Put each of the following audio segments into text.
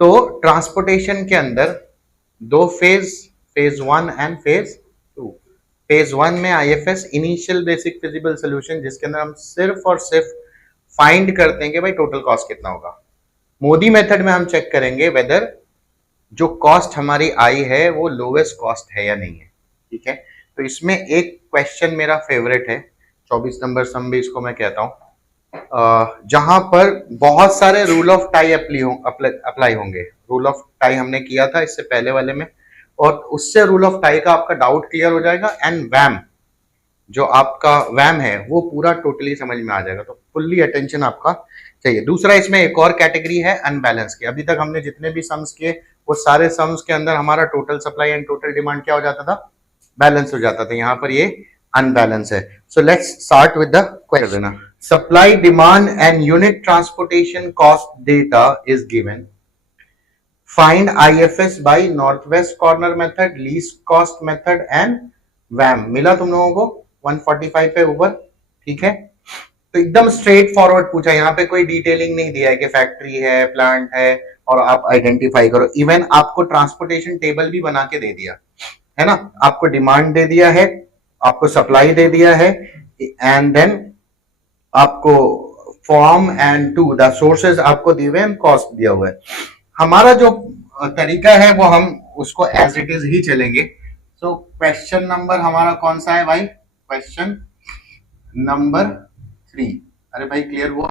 तो ट्रांसपोर्टेशन के अंदर दो phase, phase 1 and phase 2। Phase 1 में IFS initial basic feasible solution, जिसके अंदर हम सिर्फ और सिर्फ फाइंड करते हैं कि भाई टोटल कॉस्ट कितना होगा। मोदी मेथड में हम चेक करेंगे वेदर जो कॉस्ट हमारी आई है वो लोवेस्ट कॉस्ट है या नहीं है। ठीक है, तो इसमें एक क्वेश्चन मेरा फेवरेट है, 24 नंबर सम भी इसको मैं कहता हूं, जहां पर बहुत सारे रूल ऑफ टाई अप्लाई होंगे। रूल ऑफ टाई हमने किया था इससे पहले वाले में, और उससे रूल ऑफ टाई का आपका डाउट क्लियर हो जाएगा, एंड वैम जो आपका वैम है वो पूरा टोटली समझ में आ जाएगा। तो फुल्ली अटेंशन आपका चाहिए। दूसरा, इसमें एक और कैटेगरी है अनबैलेंस की। अभी तक हमने जितने भी सम्स किए वो सारे सम्स के अंदर हमारा total supply and total demand क्या हो जाता था, बैलेंस हो जाता था। यहाँ पर ये अनबैलेंस है। So let's start with the question. Supply demand and unit transportation cost data is given. Find IFS by north west corner method, least cost method and VAM. मिला तुम लोगों को 145 पे ऊपर? ठीक है, तो एकदम स्ट्रेट फॉरवर्ड पूछा। यहाँ पे कोई डिटेलिंग नहीं दिया है कि फैक्ट्री है, प्लांट है, और आप आइडेंटिफाई करो। इवन आपको ट्रांसपोर्टेशन टेबल भी बना के दे दिया है ना। आपको डिमांड दे दिया है, आपको सप्लाई दे दिया है, एंड देन आपको from and to the sources आपको दिए हुए हैं, कॉस्ट दिया हुआ है। हमारा जो तरीका है वो हम उसको एज इट इज ही चलेंगे। सो क्वेश्चन नंबर हमारा कौन सा है भाई? Question number 3। अरे भाई क्लियर हुआ?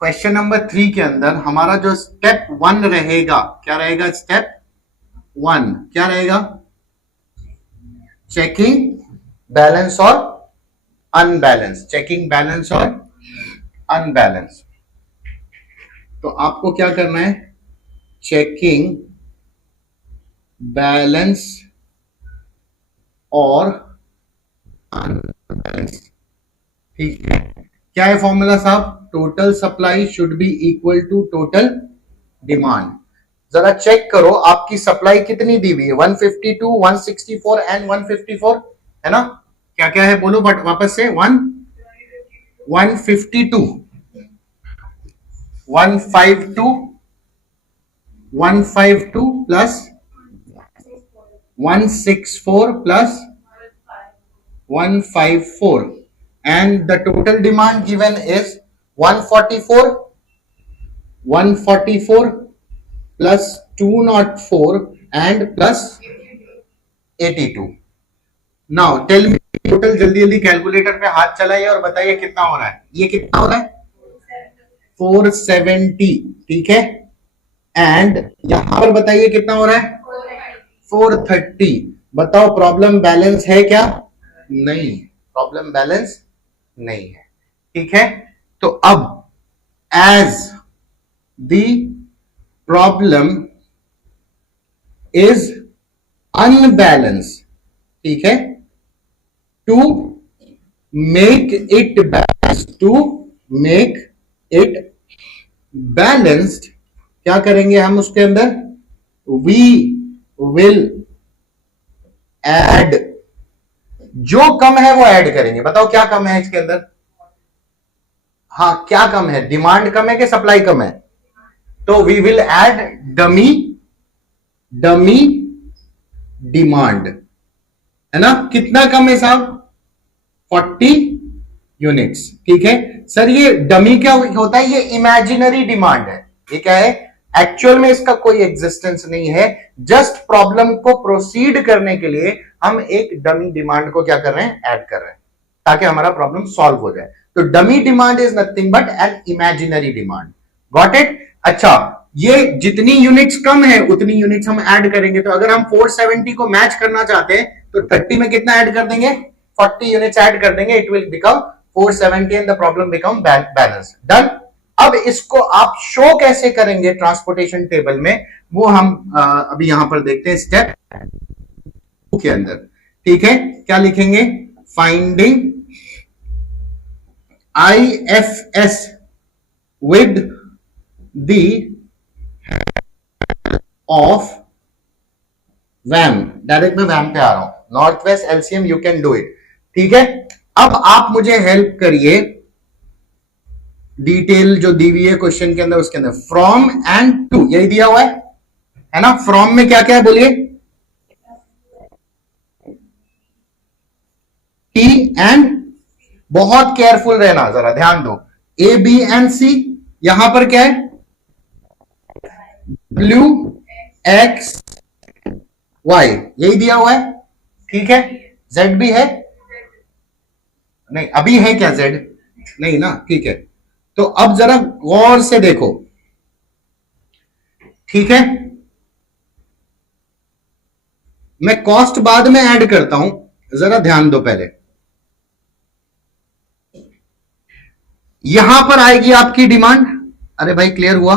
क्वेश्चन नंबर 3 के अंदर हमारा जो स्टेप 1 रहेगा, क्या रहेगा? स्टेप 1 क्या रहेगा? चेकिंग बैलेंस और अनबैलेंस। चेकिंग बैलेंस और अनबैलेंस। तो आपको क्या करना है? चेकिंग बैलेंस और अनबैलेंस। ठीक है, क्या है फॉर्मूला साहब? Total supply should be equal to total demand. जरा चेक करो आपकी सप्लाई कितनी दी हुई है? 152, 164 एंड 154 है ना। क्या क्या है बोलो बट वापस से। 152, 152 plus 164 plus 154, and the total demand given is 144 plus 204 and plus 82. Now tell me total, जल्दी जल्दी कैलकुलेटर पे हाथ चलाइए और बताइए कितना हो रहा है। ये कितना हो रहा है? 470। ठीक है, एंड यहां पर बताइए कितना हो रहा है? 430। बताओ प्रॉब्लम बैलेंस है क्या? नहीं, प्रॉब्लम बैलेंस नहीं है। ठीक है, तो अब as the problem is unbalance, ठीक है, टू मेक इट बैलेंस्ड क्या करेंगे हम उसके अंदर? वी विल ऐड, जो कम है वो ऐड करेंगे। बताओ क्या कम है इसके अंदर? हाँ, क्या कम है? डिमांड कम है कि सप्लाई कम है? तो we will add dummy demand, है ना। कितना कम है साहब? 40 यूनिट्स। ठीक है सर, ये डमी क्या होता है? ये इमेजिनरी डिमांड है। ये क्या है? एक्चुअल में इसका कोई एग्जिस्टेंस नहीं है। जस्ट प्रॉब्लम को प्रोसीड करने के लिए हम एक डमी डिमांड को क्या कर रहे हैं? ऐड कर रहे हैं, ताकि हमारा प्रॉब्लम सॉल्व हो जाए। तो dummy demand is nothing but an imaginary demand. Got it? अच्छा, ये जितनी यूनिट्स कम है उतनी यूनिट्स हम ऐड करेंगे। तो अगर हम 470 को मैच करना चाहते हैं तो 30 में कितना ऐड कर देंगे? 40 यूनिट्स ऐड कर देंगे। It will become 470 and the problem become balance. Done. अब इसको आप शो कैसे करेंगे ट्रांसपोर्टेशन टेबल में, वो हम अभी यहां पर देखते हैं स्टेप के अंदर। ठीक है, क्या लिखेंगे? Finding IFS with the of VAM. Direct मैं वैम पे आ रहा हूं। North west LCM, you can do it. ठीक है, अब आप मुझे हेल्प करिए। डिटेल जो दी हुई है क्वेश्चन के अंदर, उसके अंदर फ्रॉम एंड टू यही दिया हुआ है ना। फ्रॉम में क्या क्या है बोलिए, टी एंड, बहुत केयरफुल रहना, जरा ध्यान दो, ए बी एंड सी, यहां पर क्या है, ब्लू एक्स वाई, यही दिया हुआ है, ठीक है। जेड भी है, नहीं अभी है क्या जेड, नहीं ना, ठीक है। तो अब जरा गौर से देखो, ठीक है, मैं कॉस्ट बाद में ऐड करता हूं, जरा ध्यान दो पहले। यहां पर आएगी आपकी डिमांड, अरे भाई क्लियर हुआ,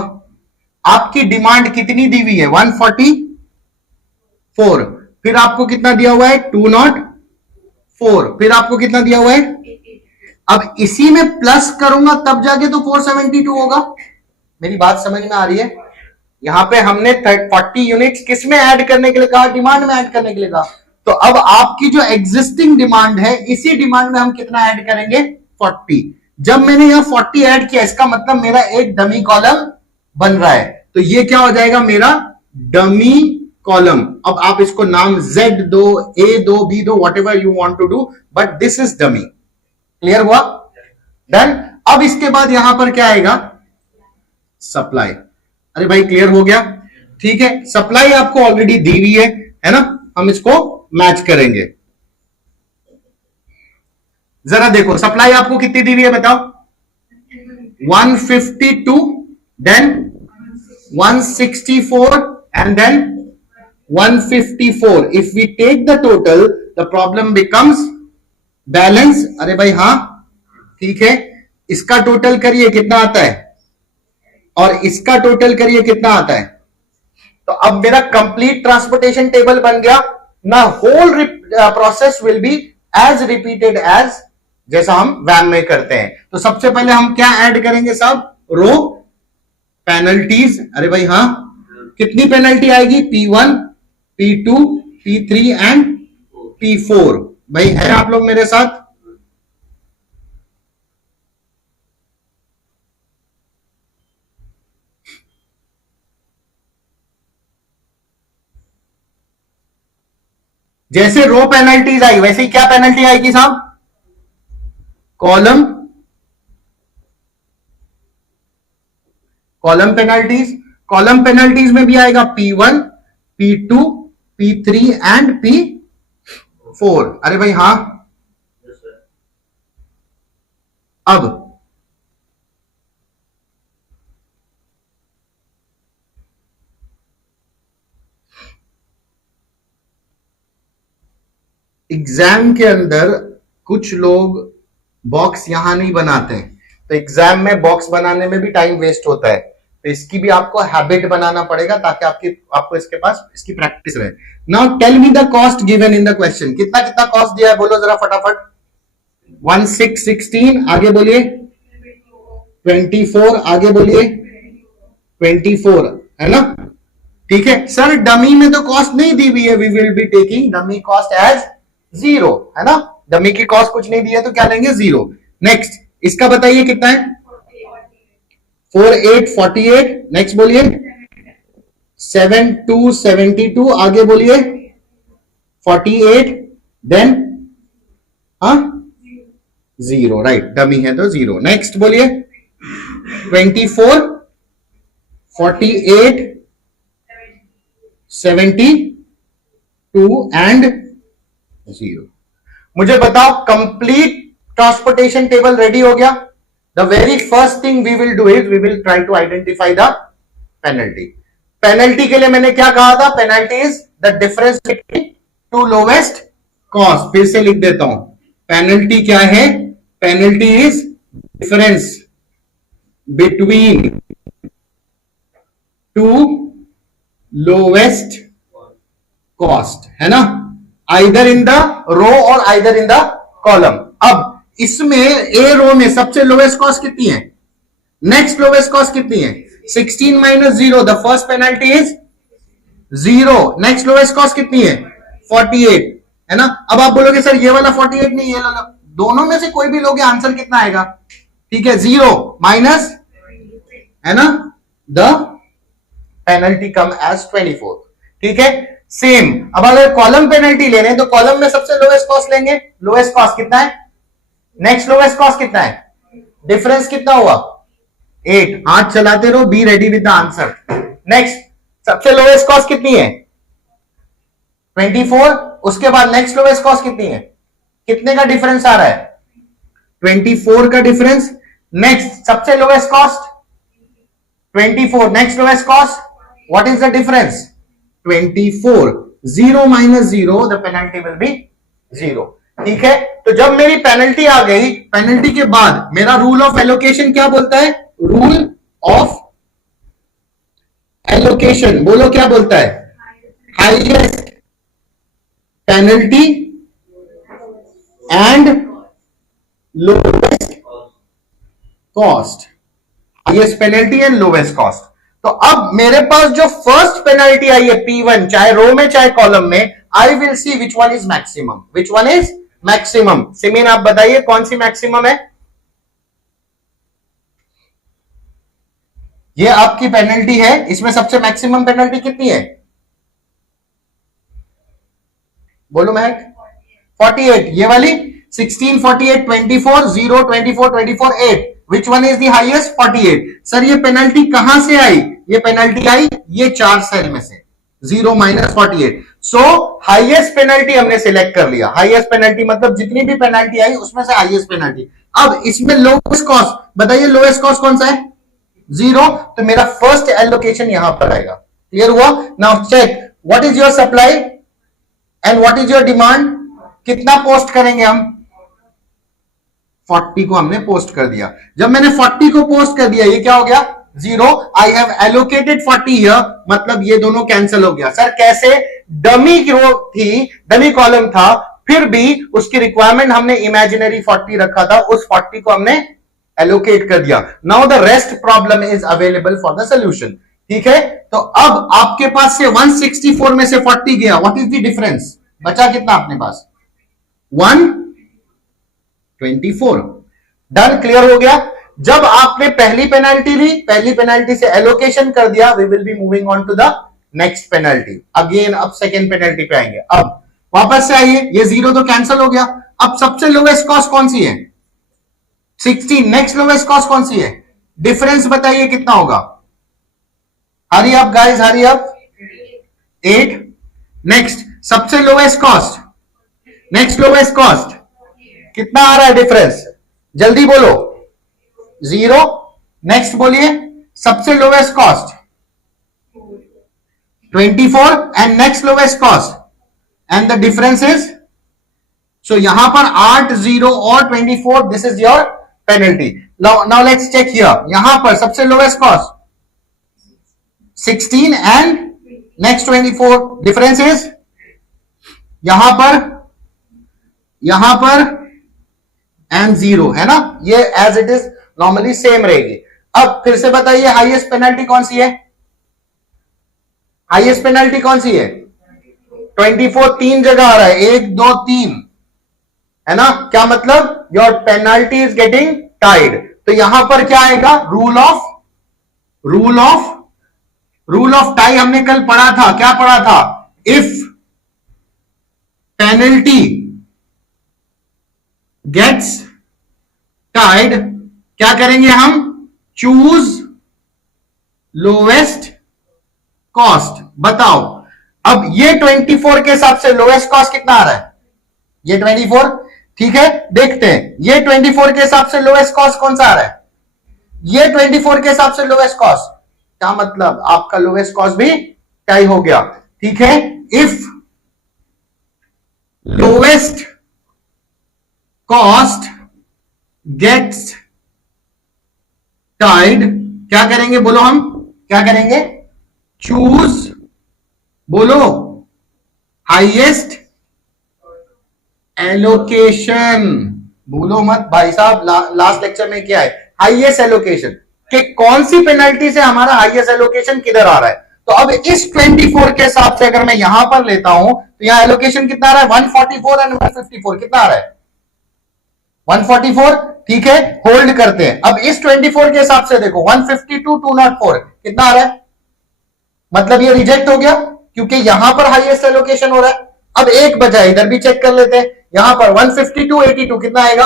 आपकी डिमांड कितनी दी हुई है 144, फिर आपको कितना दिया हुआ है 204, फिर आपको कितना दिया हुआ है, अब इसी में प्लस करूंगा तब जाके तो 472 होगा। मेरी बात समझ में आ रही है, यहां पे हमने 40 यूनिट्स किस में ऐड करने के लिए कहा, डिमांड में ऐड करने के लिए कहा। तो अब आपकी जो एग्जिस्टिंग डिमांड है, इसी डिमांड में हम कितना ऐड करेंगे 40। जब मैंने यहां 40 ऐड किया, इसका मतलब मेरा एक डमी कॉलम बन रहा है, तो ये क्या हो जाएगा मेरा डमी कॉलम। अब आप इसको नाम Z दो, A दो, B दो, whatever you want to do, but this is dummy. Clear हुआ, डन। अब इसके बाद यहां पर क्या आएगा, सप्लाई। अरे भाई क्लियर हो गया, ठीक है। सप्लाई आपको ऑलरेडी दी हुई है ना, हम इसको मैच करेंगे। जरा देखो सप्लाई आपको कितनी दी हुई है बताओ, 152, then 164 and then 154. If we take the total, the problem becomes balance. अरे भाई हाँ ठीक है, इसका टोटल करिए कितना आता है, और इसका टोटल करिए कितना आता है। तो अब मेरा कंप्लीट ट्रांसपोर्टेशन टेबल बन गया ना, whole process will be as repeated as जैसा हम वैम में करते हैं। तो सबसे पहले हम क्या ऐड करेंगे साहब, रो पेनल्टीज। अरे भाई हाँ, कितनी पेनल्टी आएगी, P1, P2, P3 and P4। भाई है आप लोग मेरे साथ, जैसे रो पेनल्टीज आई वैसे ही क्या पेनल्टी आएगी साहब, कॉलम पेनल्टीज। कॉलम पेनल्टीज में भी आएगा P1, P2, P3 and P4। अरे भाई हाँ, अब एग्जाम के अंदर कुछ लोग बॉक्स यहां नहीं बनाते हैं, तो एग्जाम में बॉक्स बनाने में भी टाइम वेस्ट होता है, तो इसकी भी आपको हैबिट बनाना पड़ेगा ताकि आपको इसके पास इसकी प्रैक्टिस रहे। Now tell me the cost given in the question, कितना कितना कॉस्ट दिया है बोलो जरा फटाफट। 1616, आगे बोलिए 24, आगे बोलिए 24, है ना, ठीक है। सर डमी में तो कॉस्ट नहीं दी हुई है, we will be taking dummy cost as 0, है ना, डमी की कॉस्ट कुछ नहीं दी है तो क्या लेंगे 0। नेक्स्ट इसका बताइए कितना है, 4848, नेक्स्ट बोलिए 7272, आगे बोलिए 48, देन हाँ 0, राइट, डमी है तो 0। नेक्स्ट बोलिए 24, 48, 72 एंड 0। मुझे बताओ कंप्लीट ट्रांसपोर्टेशन टेबल रेडी हो गया। The very first thing we will do is we will try to identify the penalty. Penalty के लिए मैंने क्या कहा था, penalty is the difference between two lowest cost. फिर से लिख देता हूं, पेनल्टी क्या है, penalty is difference between two lowest cost, है ना, आइदर इन द रो और आइदर इन द कॉलम। अब इसमें ए रो में सबसे लोवेस्ट कॉस्ट कितनी है, नेक्स्ट लोवेस्ट कॉस्ट कितनी है, 16 minus 0, the first penalty is 0। Next lowest cost कितनी है 48, है ना। अब आप बोलोगे सर ये वाला 48 नहीं, ये वाला, दोनों में से कोई भी लोगे आंसर कितना आएगा, ठीक है, 0 माइनस, है ना, द पेनल्टी कम एज 24। ठीक है, सेम। अब अगर कॉलम पेनल्टी ले रहे हैं तो कॉलम में सबसे लोएस्ट कॉस्ट लेंगे। लोएस्ट कॉस्ट कितना है? नेक्स्ट लोएस्ट कॉस्ट कितना है? डिफरेंस कितना हुआ? 8। हाथ चलाते रहो, be ready with the answer. Next सबसे लोएस्ट कॉस्ट कितनी है? 24। उसके बाद नेक्स्ट लोएस्ट कॉस्ट कितनी है? कितने का डिफरेंस आ रहा है? 24 का डिफरेंस। नेक्स्ट सबसे lowest cost 24, next lowest cost, what is the difference? 24। 0 minus 0, the penalty will be 0। ठीक है, तो जब मेरी पेनल्टी आ गई, पेनल्टी के बाद मेरा रूल ऑफ एलोकेशन क्या बोलता है? रूल ऑफ एलोकेशन, बोलो क्या बोलता है? Highest penalty and lowest cost. Highest penalty and lowest cost. तो अब मेरे पास जो फर्स्ट पेनल्टी आई है P1, चाहे रो में चाहे कॉलम में, I will see which one is maximum, which one is maximum. Simeen आप बताइए कौन सी मैक्सिमम है? ये आपकी पेनल्टी है, इसमें सबसे मैक्सिमम पेनल्टी कितनी है? बोलो महक। 48। ये वाली 16, 48, 24, 0, 24, 24, 8। विच one is the highest? 48। Sir ये पेनल्टी कहां से आई? ये पेनल्टी आई ये 4 सेल में से, 0 माइनस 48। सो हाईएस्ट पेनल्टी हमने सिलेक्ट कर लिया। हाईएस्ट पेनल्टी मतलब जितनी भी पेनल्टी आई उसमें से हाईएस्ट पेनल्टी। अब इसमें लोएस्ट कॉस्ट बताइए, लोएस्ट कॉस्ट कौन सा है? 0। तो मेरा फर्स्ट एलोकेशन यहां पर आएगा। क्लियर हुआ? Now check, what is your supply and what is your demand? कितना पोस्ट करेंगे हम? 40 को हमने पोस्ट कर दिया। जब मैंने 40 को पोस्ट कर दिया, ये क्या हो गया? 0। आई हैव एलोकेटेड 40 हियर, मतलब ये दोनों कैंसिल हो गया। सर कैसे? डमी रो थी, डमी कॉलम था, फिर भी उसकी रिक्वायरमेंट हमने इमेजिनरी 40 रखा था, उस 40 को हमने एलोकेट कर दिया। Now the rest problem is available for the solution. ठीक है, तो अब आपके पास से 164 में से 40 गया, व्हाट इज द डिफरेंस? बचा कितना अपने पास? 124। डन, क्लियर हो गया। जब आपने पहली पेनल्टी ली, पहली पेनल्टी से एलोकेशन कर दिया, we will be moving on to the next penalty. Again अब सेकेंड पेनल्टी पे आएंगे। अब वापस से आइए, ये 0 तो कैंसिल हो गया। अब सबसे लोवेस्ट कॉस्ट कौन सी है? 16। नेक्स्ट लोवेस्ट कॉस्ट कौन सी है? डिफरेंस बताइए कितना होगा? Hurry up guys, hurry up. 8। Next सबसे lowest cost, next lowest cost कितना आ रहा है डिफरेंस? जल्दी बोलो। 0। नेक्स्ट बोलिए, सबसे lowest cost 24 and next lowest cost and the difference is, so यहां पर 8, 0 और 24, this is your penalty. Now let's check here, यहां पर सबसे lowest cost 16 and next 24, difference is यहां पर एंड 0, है ना? ये as it is normally same रहेगी। अब फिर से बताइए हाईएस्ट पेनल्टी कौन सी है? हाईएस्ट पेनल्टी कौन सी है? 24 तीन जगह आ रहा है, 1, 2, 3, है ना? क्या मतलब? Your penalty is getting tied. तो यहां पर क्या आएगा? रूल ऑफ टाई हमने कल पढ़ा था। क्या पढ़ा था? इफ पेनल्टी गेट्स टाइड, क्या करेंगे हम? Choose lowest cost. बताओ, अब ये 24 के हिसाब से लोवेस्ट कॉस्ट कितना आ रहा है? ये 24, ठीक है, देखते हैं। ये 24 के हिसाब से लोवेस्ट कॉस्ट कौन सा आ रहा है? ये 24 के हिसाब से लोवेस्ट कॉस्ट, क्या मतलब? आपका लोवेस्ट कॉस्ट भी टाई हो गया। ठीक है, if lowest cost gets tied, क्या करेंगे? बोलो, हम क्या करेंगे? चूज, बोलो, हाईएस्ट एलोकेशन। भूलो मत भाई साहब, लास्ट लेक्चर में क्या है? हाईएस्ट एलोकेशन, कि कौन सी पेनल्टी से हमारा हाईएस्ट एलोकेशन किधर आ रहा है। तो अब इस 24 के हिसाब से अगर मैं यहां पर लेता हूं तो यहां एलोकेशन कितना आ रहा है? 144 एंड 154, कितना आ रहा है? 144, ठीक है, होल्ड करते हैं। अब इस 24 के हिसाब से देखो 152 204 कितना आ रहा है, मतलब ये रिजेक्ट हो गया क्योंकि यहां पर हाईएस्ट एलोकेशन हो रहा है। अब एक बचा, इधर भी चेक कर लेते हैं। यहां पर 152 82 कितना आएगा,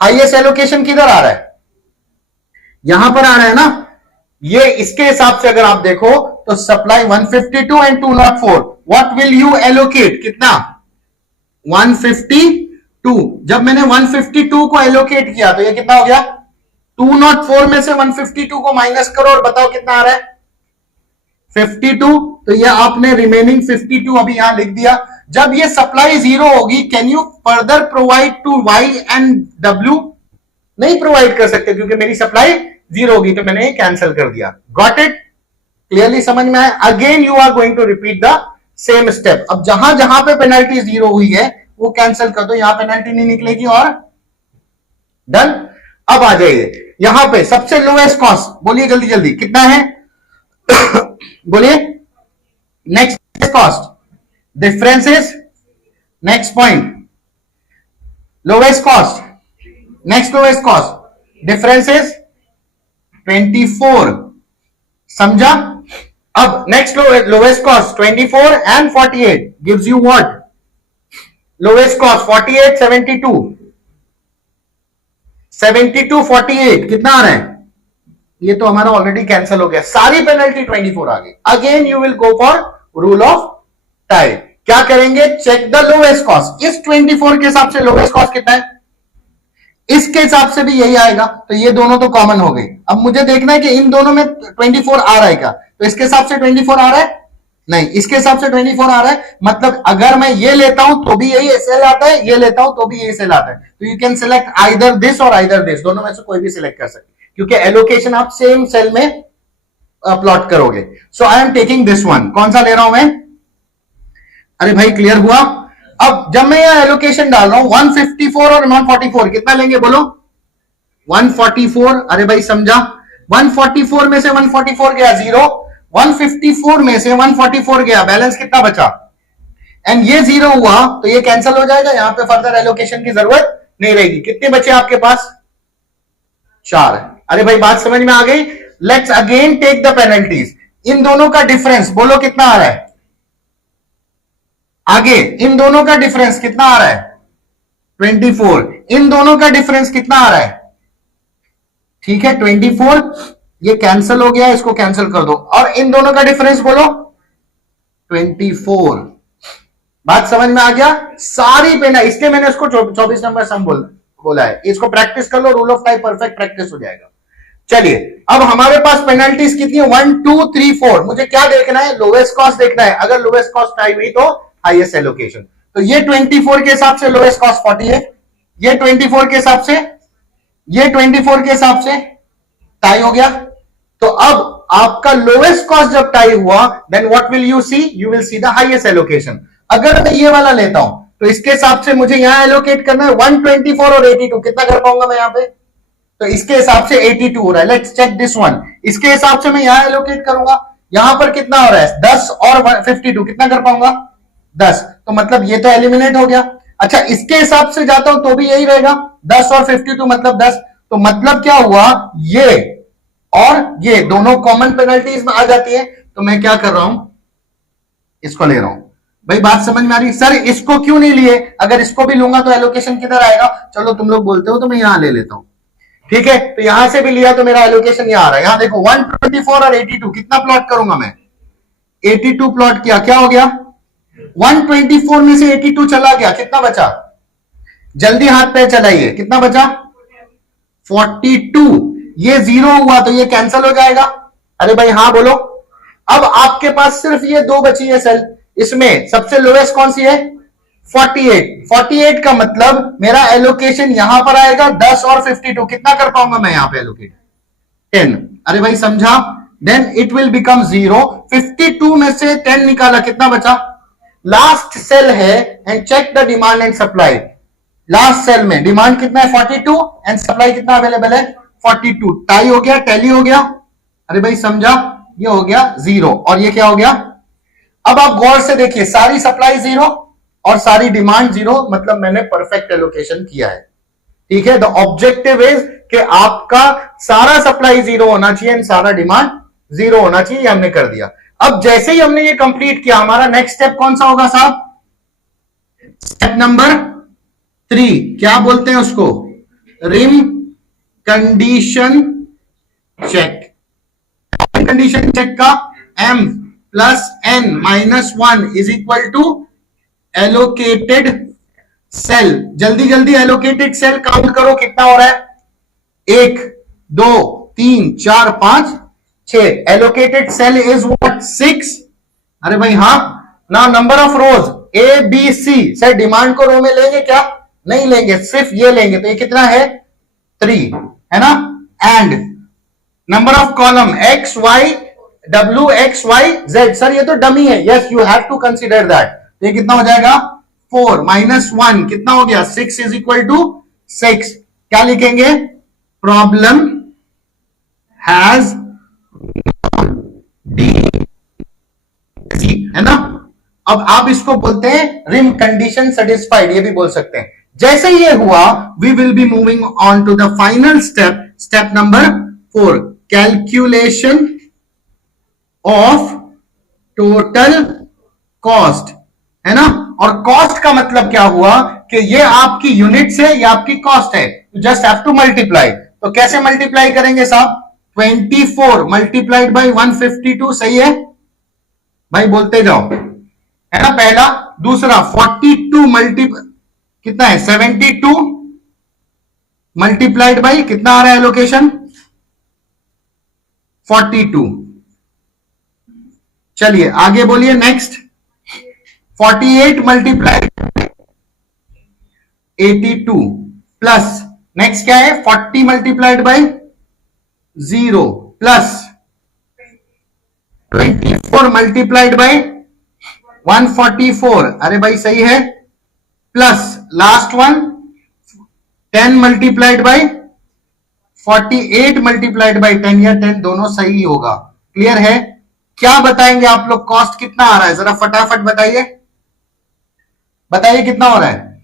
हाईएस्ट एलोकेशन किधर आ रहा है, यहां पर आ रहा है ना। ये इसके हिसाब से अगर आप देखो तो supply 152 and 204, what will U allocate, कितना 152। जब मैंने 152 को एलोकेट किया तो ये कितना हो गया, 204 में से 152 को माइनस करो और बताओ कितना आ रहा है 52। तो ये आपने रिमेनिंग 52 अभी यहां लिख दिया। जब ये सप्लाई जीरो होगी, can you further provide to Y and W, नहीं प्रोवाइड कर सकते क्योंकि मेरी सप्लाई जीरो होगी, तो मैंने कैंसिल कर दिया। गॉट इट, क्लियरली समझ में आया। Again you are going to repeat the same step. अब जहां जहां पे पेनल्टी जीरो हुई है वो कैंसिल कर दो, यहां पेनल्टी नहीं निकलेगी और डन। अब आ जाइए यहां पे सबसे लोएस्ट कॉस्ट, बोलिए जल्दी जल्दी कितना है बोलिए। Next cost difference is, next point lowest cost, next lowest cost difference is 24, समझा। अब next lowest cost 24 and 48 gives you what, lowest cost 48 72 72 48 कितना आ रहा है, ये तो हमारा ऑलरेडी कैंसिल हो गया, सारी पेनल्टी 24 आ गई। Again you will go for rule of tie. क्या करेंगे, चेक द लोएस्ट कॉस्ट। इस 24 के हिसाब से लोएस्ट कॉस्ट कितना है, इसके हिसाब से भी यही आएगा, तो ये दोनों तो कॉमन हो गई। अब मुझे देखना है कि इन दोनों में 24 आ रहा है क्या, तो इसके हिसाब से 24 आ रहा है, नहीं इसके हिसाब से 24 आ रहा है। मतलब अगर मैं ये लेता हूं तो भी यही सेल आता है, ये लेता हूं तो भी यही सेल आता है। तो you can select either this और आइदर दिस, दोनों में से कोई भी सिलेक्ट कर सकते, क्योंकि एलोकेशन आप सेम सेल में प्लॉट करोगे। So I am taking this one, कौन सा ले रहा हूं मैं, अरे भाई क्लियर हुआ। अब जब मैं यहां एलोकेशन डाल रहा हूं 154 और 144 कितना लेंगे बोलो, 144। अरे भाई समझा, 144 में से 144 गया जीरो, 154 में से 144 गया, बैलेंस कितना बचा, एंड ये जीरो हुआ तो ये कैंसिल हो जाएगा, यहां पे फर्दर एलोकेशन की जरूरत नहीं रहेगी। कितने बचे आपके पास, 4। अरे भाई बात समझ में आ गई। Let's again take the penalties. इन दोनों का डिफरेंस बोलो कितना आ रहा है, आगे इन दोनों का डिफरेंस कितना आ रहा है 24, इन दोनों का डिफरेंस कितना आ रहा है, ठीक है 24, ये कैंसिल हो गया, इसको कैंसिल कर दो, और इन दोनों का डिफरेंस बोलो 24। बात समझ में आ गया, सारी पेना, इसलिए मैंने इसको 24 नंबर सम बोला है। इसको प्रैक्टिस कर लो, rule of tie perfect practice हो जाएगा। चलिए अब हमारे पास पेनल्टीज कितनी है, 1 2 3 4। मुझे क्या देखना है, लोएस्ट कॉस्ट देखना है। अगर लोएस्ट कॉस्ट टाई हुई तो हाईएस्ट एलोकेशन। तो ये 24 के हिसाब से लोएस्ट कॉस्ट 40 है, ये 24 के हिसाब से, ये 24 के हिसाब से टाई हो गया। तो अब आपका लोएस्ट कॉस्ट जब टाई हुआ, then what will you see, you will see the highest allocation. अगर मैं ये वाला लेता हूं तो इसके हिसाब से मुझे यहां एलोकेट करना है 124 और 82, कितना कर पाऊंगा मैं यहां पे, तो इसके हिसाब से 82 हो रहा है। लेट्स चेक दिस वन, इसके हिसाब से मैं यहां एलोकेट करूंगा, यहां पर कितना हो रहा है 10 और 52, कितना कर पाऊंगा 10, तो मतलब ये तो एलिमिनेट हो गया। अच्छा इसके हिसाब से जाता हूं तो भी यही रहेगा, 10 और 52 मतलब 10, तो मतलब क्या हुआ, ये और ये दोनों कॉमन पेनल्टीज में आ जाती है। तो मैं क्या कर रहा हूं, इसको ले रहा हूं। भाई बात समझ में आ रही, सर इसको क्यों नहीं लिए, अगर इसको भी लूंगा तो एलोकेशन किधर आएगा, चलो तुम लोग बोलते हो तो मैं यहां ले लेता हूं, ठीक है। तो यहां से भी लिया तो मेरा एलोकेशन यहां आ रहा है। यहां देखो 124 और 82, कितना प्लॉट करूंगा मैं, 82 प्लॉट किया, क्या हो गया 124 में से 82 चला गया, कितना बचा, जल्दी हाथ पे चलाइए, कितना बचा 42। ये जीरो हुआ तो ये कैंसिल हो जाएगा, अरे भाई हाँ बोलो। अब आपके पास सिर्फ ये दो बची है सेल, इसमें सबसे लोएस्ट कौन सी है 48। 48 का मतलब मेरा एलोकेशन यहां पर आएगा 10 और 52, कितना कर पाऊंगा मैं यहां पे एलोकेट 10। अरे भाई समझा, देन इट विल बिकम 0। 52 में से 10 निकाला, कितना बचा, लास्ट सेल है, and check the demand and supply. Last cell में डिमांड कितना है 42 एंड सप्लाई कितना अवेलेबल है 42, टाई हो गया, टैली हो गया। अरे भाई समझा, ये हो गया 0 और ये क्या हो गया। अब आप गौर से देखिए, सारी सप्लाई 0 और सारी डिमांड 0, मतलब मैंने परफेक्ट एलोकेशन किया है। ठीक है, द ऑब्जेक्टिव इज कि आपका सारा सप्लाई जीरो होना चाहिए एंड सारा डिमांड जीरो होना चाहिए, ये हमने कर दिया। अब जैसे ही हमने ये कंप्लीट किया, हमारा नेक्स्ट स्टेप कौन सा होगा साहब? स्टेप नंबर 3, क्या बोलते हैं उसको? Rim condition check. Condition check का m plus n minus 1 is equal to allocated cell. जल्दी जल्दी एलोकेटेड सेल काउंट करो, कितना हो रहा है? 1 2 3 4 5 6। Allocated cell is what? 6। अरे भाई हाँ ना, number of rows A B C. Sir demand को रो में लेंगे क्या? नहीं लेंगे, सिर्फ ये लेंगे, तो ये कितना है? 3 है ना। And number of column X Y W X Y Z. Sir ये तो डमी है, yes you have to consider that. ये कितना हो जाएगा? 4 माइनस 1 कितना हो गया? 6 इज इक्वल टू 6। क्या लिखेंगे? प्रॉब्लम हैज डी, है ना। अब आप इसको बोलते हैं रिम कंडीशन सेटिस्फाइड, ये भी बोल सकते हैं। जैसे ये हुआ, we will be moving on to the final step, step number 4, calculation of total cost, है ना। और कॉस्ट का मतलब क्या हुआ कि ये आपकी यूनिट्स है, ये आपकी कॉस्ट है, जस्ट हैव टू मल्टीप्लाई। तो कैसे मल्टीप्लाई करेंगे साहब? 24 मल्टीप्लाइड बाई 152, सही है भाई, बोलते जाओ, है ना पहला। दूसरा 42 कितना है? 72 मल्टीप्लाइड बाई कितना आ रहा है एलोकेशन? 42। चलिए आगे बोलिए नेक्स्ट। 48 मल्टीप्लाइड 82 प्लस नेक्स्ट क्या है? 40 multiplied by 0 plus 24 multiplied by 144, अरे भाई सही है, plus last one 10 multiplied by 48 multiplied by 10, या 10 दोनों सही होगा। क्लियर है? क्या बताएंगे आप लोग? कॉस्ट कितना आ रहा है जरा फटाफट बताइए, बताइए कितना हो रहा है?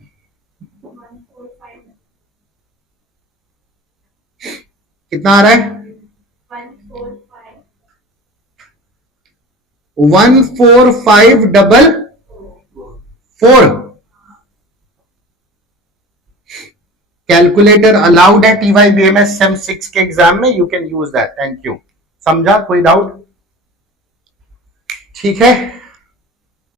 कितना आ रहा है? 14544। कैलकुलेटर अलाउड है TYBMS सेम 6 के एग्जाम में, you can use that. Thank you. समझा? कोई डाउट? ठीक है।